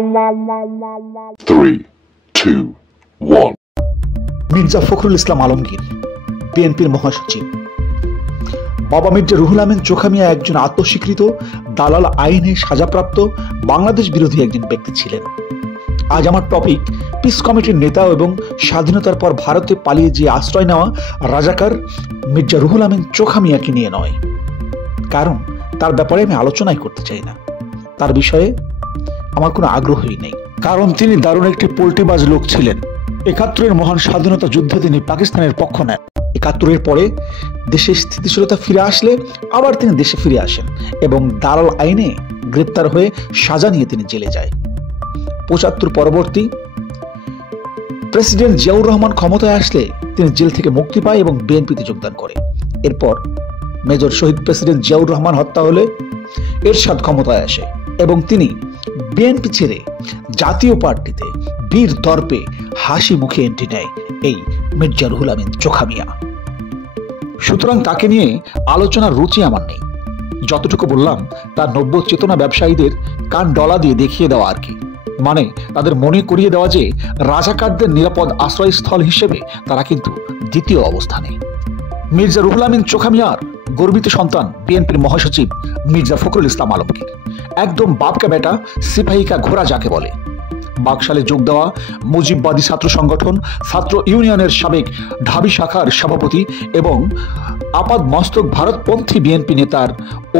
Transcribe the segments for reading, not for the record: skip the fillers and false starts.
3, 2, 1. মির্জা ফখরুল ইসলাম আলমগীর বিএনপির মহাসচিব। বাবা মির্জা রুহুল আমিন চোখা মিয়া একজন আত্মস্বীকৃত দালাল আইনে সাজাপ্রাপ্ত বাংলাদেশ বিরোধী একজন ব্যক্তি ছিলেন। আজ আমার টপিক পিস কমিটির নেতা এবং স্বাধীনতার পর ভারতে পালিয়ে যে আশ্রয় নেওয়া রাজাকার মির্জা রুহুল আমিন চোখা মিয়াকে নিয়ে নয়, কারণ তার ব্যাপারে আমি আলোচনাই করতে চাই না। তার বিষয়ে আমার কোনো আগ্রহই নেই, কারণ তিনি দারুণ একটি পোল্টিবাজ লোক ছিলেন। ৭১-এর মহান স্বাধীনতা যুদ্ধে তিনি পাকিস্তানের পক্ষ নেন। ৭১-এর পরে দেশে স্থিতিশীলতা ফিরে আসলে আবার তিনি দেশে ফিরে আসেন এবং দালাল আইনে গ্রেপ্তার হয়ে সাজা নিয়ে তিনি জেলে যায়। ৭৫ পরবর্তী প্রেসিডেন্ট জিয়াউর রহমান ক্ষমতায় আসলে তিনি জেল থেকে মুক্তি পায় এবং বিএনপিতে যোগদান করে। এরপর মেজর শহীদ প্রেসিডেন্ট জিয়াউর রহমান হত্যা হলে এরশাদ ক্ষমতায় আসে এবং তিনি বিএনপি ছেড়ে জাতীয় পার্টিতে বীর দর্পে হাসি মুখে এন্ট্রি নেয় এই মির্জা রুহুল আমিন চোখা মিয়া। সুতরাং তাকে নিয়ে আলোচনার রুচি আমার নেই। যতটুকু বললাম তার নব্য চেতনা ব্যবসায়ীদের কান ডলা দিয়ে দেখিয়ে দেওয়া আর কি, মানে তাদের মনে করিয়ে দেওয়া যে রাজাকারদের নিরাপদ আশ্রয়স্থল হিসেবে তারা কিন্তু দ্বিতীয় অবস্থানে। মির্জা রুহুল আমিন চোখা মিয়ার গর্বিত সন্তান বিএনপির মহাসচিব মির্জা ফখরুল ইসলাম আলমগীর একদম বাপকা বেটা সিপাহী কা ঘোড়া যাকে বলে। বাকশালে যোগ দেওয়া মুজিববাদী ছাত্র সংগঠন ছাত্র ইউনিয়নের সাবেক ঢাবি শাখার সভাপতি এবং আপাদ মস্তক ভারতপন্থী বিএনপি নেতার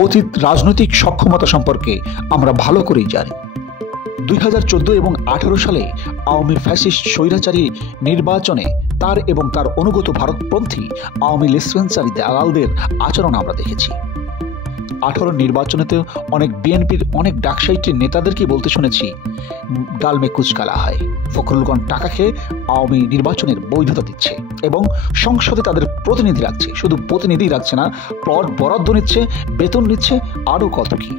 অতীত রাজনৈতিক সক্ষমতা সম্পর্কে আমরা ভালো করেই জানি। ২০১৪ এবং ১৮ সালে আওয়ামী ফ্যাসিস্ট স্বৈরাচারী নির্বাচনে তার এবং তার অনুগত ভারতপন্থী আওয়ামী লেসপেন্সারি দালালদের আচরণ আমরা দেখেছি। ১৮ নির্বাচনেতে অনেক বিএনপির অনেক ডাকসাইটের নেতাদেরকে বলতে শুনেছি গাল মে কুচ কালা হয়। ফখরুলগণ টাকা খেয়ে আওয়ামী নির্বাচনের বৈধতা দিচ্ছে এবং সংসদে তাদের প্রতিনিধি রাখছে। শুধু প্রতিনিধি রাখছে না, প্লট বরাদ্দ নিচ্ছে, বেতন নিচ্ছে, আরও কত কি।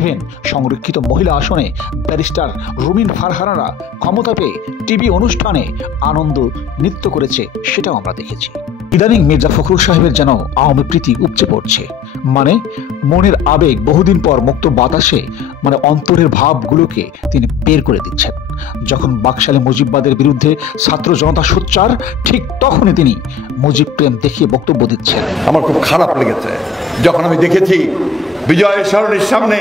ইভেন সংরক্ষিত মহিলা আসনে ব্যারিস্টার রুমিন ফারহানারা ক্ষমতা পেয়ে টিভি অনুষ্ঠানে আনন্দ নৃত্য করেছে, সেটাও আমরা দেখেছি। ইদানিং মির্জা ফখরুল সাহেবের যেন আওয়ামী প্রীতি উপচে পড়ছে, মানে মনের আবেগ বহুদিন পর মুক্ত বাতাসে মানে অন্তরের ভাবগুলোকে তিনি বের করে দিচ্ছেন। যখন বাকশালে মুজিববাদের বিরুদ্ধে ছাত্র জনতা সোচ্চার, ঠিক তখনই তিনি মুজিব প্রেম দেখিয়ে বক্তব্য দিচ্ছেন। আমার খুব খারাপ লেগেছে যখন আমি দেখেছি বিজয় সরণির সামনে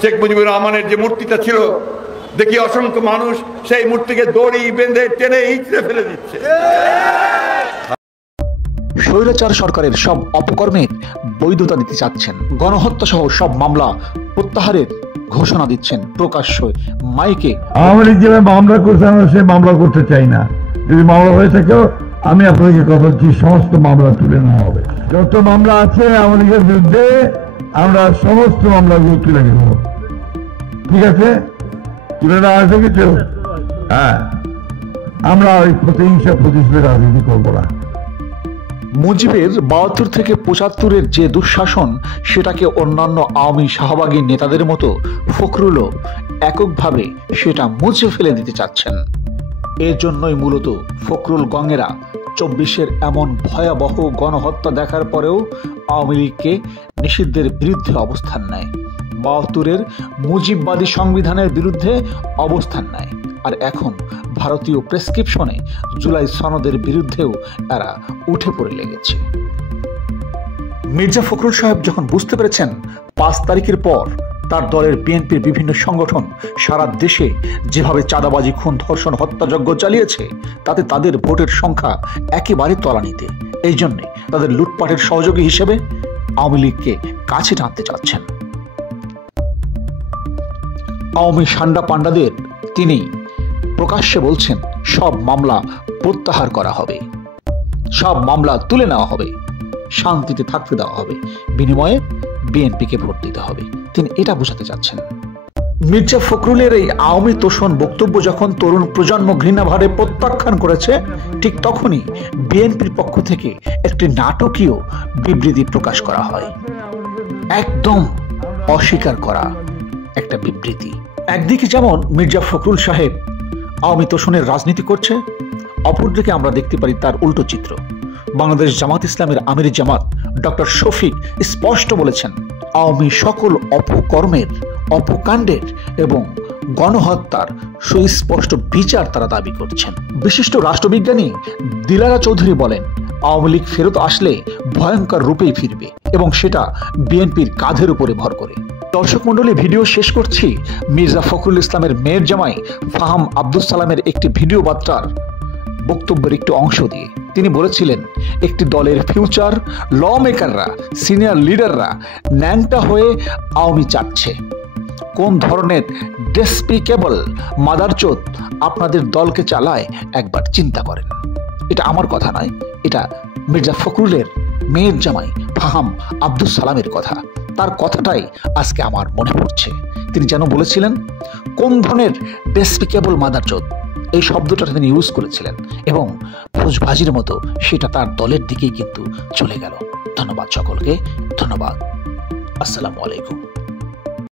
শেখ মুজিবুর রহমানের যে মূর্তিটা ছিল, দেখি অসংখ্য মানুষ সেই মূর্তিকে দড়ি বেঁধে টেনে ইঁচড়ে ফেলে দিচ্ছে। স্বৈরাচার সরকারের সব অপকর্মের বৈধতা দিতে চাচ্ছেন, গণহত্যা সহ সব মামলা প্রত্যাহারের ঘোষণা দিচ্ছেন প্রকাশ্য মাইকে। আওয়ামী লীগ যে মামলা করছে আমরা সে মামলা করতে চাই না। যদি মামলা হয়ে থাকেও আমি আপনাকে কথা বলছি, সমস্ত মামলা তুলে নেওয়া হবে। যত মামলা আছে আওয়ামী লীগের বিরুদ্ধে আমরা সমস্ত মামলাগুলো তুলে নেব। ঠিক আছে, তুলে নেওয়া আছে কিছু। হ্যাঁ, আমরা ওই প্রতিহিংসা প্রতিশোধের রাজনীতি করবো না। মুজিবের ৭২ থেকে ৭৫-এর যে দুঃশাসন, সেটাকে অন্যান্য আওয়ামী শাহবাগী নেতাদের মতো ফখরুলও এককভাবে সেটা মুছে ফেলে দিতে চাচ্ছেন। এর জন্যই মূলত ফখরুল গঙ্গেরা ২৪-এর এমন ভয়াবহ গণহত্যা দেখার পরেও আওয়ামী লীগকে নিষিদ্ধের বিরুদ্ধে অবস্থান নেয়, ৭২-এর মুজিববাদী সংবিধানের বিরুদ্ধে অবস্থান নেয়, আর এখন ভারতীয় প্রেসক্রিপশনে জুলাই সনদের বিরুদ্ধেও এরা উঠে পড়ে লেগেছে। মির্জা ফখরুল সাহেব যখন বুঝতে পেরেছেন ৫ তারিখের পর তার দলের বিএনপির বিভিন্ন সংগঠন সারা দেশে যেভাবে চাঁদাবাজি, খুন, ধর্ষণ, হত্যাযজ্ঞ চালিয়েছে, তাতে তাদের ভোটের সংখ্যা একেবারে তলানিতে, এই জন্যে তাদের লুটপাটের সহযোগী হিসেবে আওয়ামী লীগকে কাছে টানতে চাচ্ছেন। আওয়ামী সান্ডা পান্ডাদের তিনি প্রকাশ্যে বলছেন সব মামলা প্রত্যাহার করা হবে, সব মামলা তুলে নেওয়া হবে, শান্তিতে থাকতে দেওয়া হবে, বিনিময়ে বিএনপিকে ভোট দিতে হবে। তিনি এটা বোঝাতে চাচ্ছেন। মির্জা ফখরুলের এই আওয়ামী তোষণ বক্তব্য যখন তরুণ প্রজন্ম ঘৃণাভারে প্রত্যাখ্যান করেছে, ঠিক তখনই বিএনপির পক্ষ থেকে একটি নাটকীয় বিবৃতি প্রকাশ করা হয়। একদম অস্বীকার করা একটা বিবৃতি। একদিকে যেমন মির্জা ফখরুল সাহেব আওয়ামী তোষণের রাজনীতি করছে, অপরদিকে আমরা দেখতে পারি তার উল্টো চিত্র। বাংলাদেশ জামাত ইসলামের আমির জামাত ডক্টর শফিক স্পষ্ট বলেছেন, আওয়ামী সকল অপকর্মের, অপকাণ্ডের এবং গণহত্যার সুস্পষ্ট বিচার তারা দাবি করছেন। বিশিষ্ট রাষ্ট্রবিজ্ঞানী দিলারা চৌধুরী বলেন, আওয়ামী লীগ ফেরত আসলে ভয়ঙ্কর রূপেই ফিরবে এবং সেটা বিএনপির কাঁধের উপরে ভর করে। দর্শক মণ্ডলী, ভিডিও শেষ করছি মির্জা ফখরুল ইসলামের মেয়ের জামাই ফাহাম আব্দুস সালামের একটি ভিডিও বার্তার বক্তব্যের একটি অংশ দিয়ে। তিনি বলেছিলেন, একটি দলের ফিউচার ল মেকাররা, সিনিয়র লিডাররা ন্যাংটা হয়ে আওয়ামী চাচ্ছে। কোন ধরনের ডেসপিকেবল মাদারচোদ আপনাদের দলকে চালায় একবার চিন্তা করেন। এটা আমার কথা নয়, এটা মির্জা ফখরুলের মেয়ের জামাই ফাহাম আব্দুস সালামের কথা। তার কথাটাই আজকে আমার মনে পড়ছে। তিনি যেন বলেছিলেন, কোন ধরনের ডেসপিকেবল মাদারচোদ, এই শব্দটা তিনি ইউজ করেছিলেন এবং ভোজবাজির মতো সেটা তার দলের দিকেই কিন্তু চলে গেল। ধন্যবাদ সকলকে, ধন্যবাদ। আসসালামু আলাইকুম।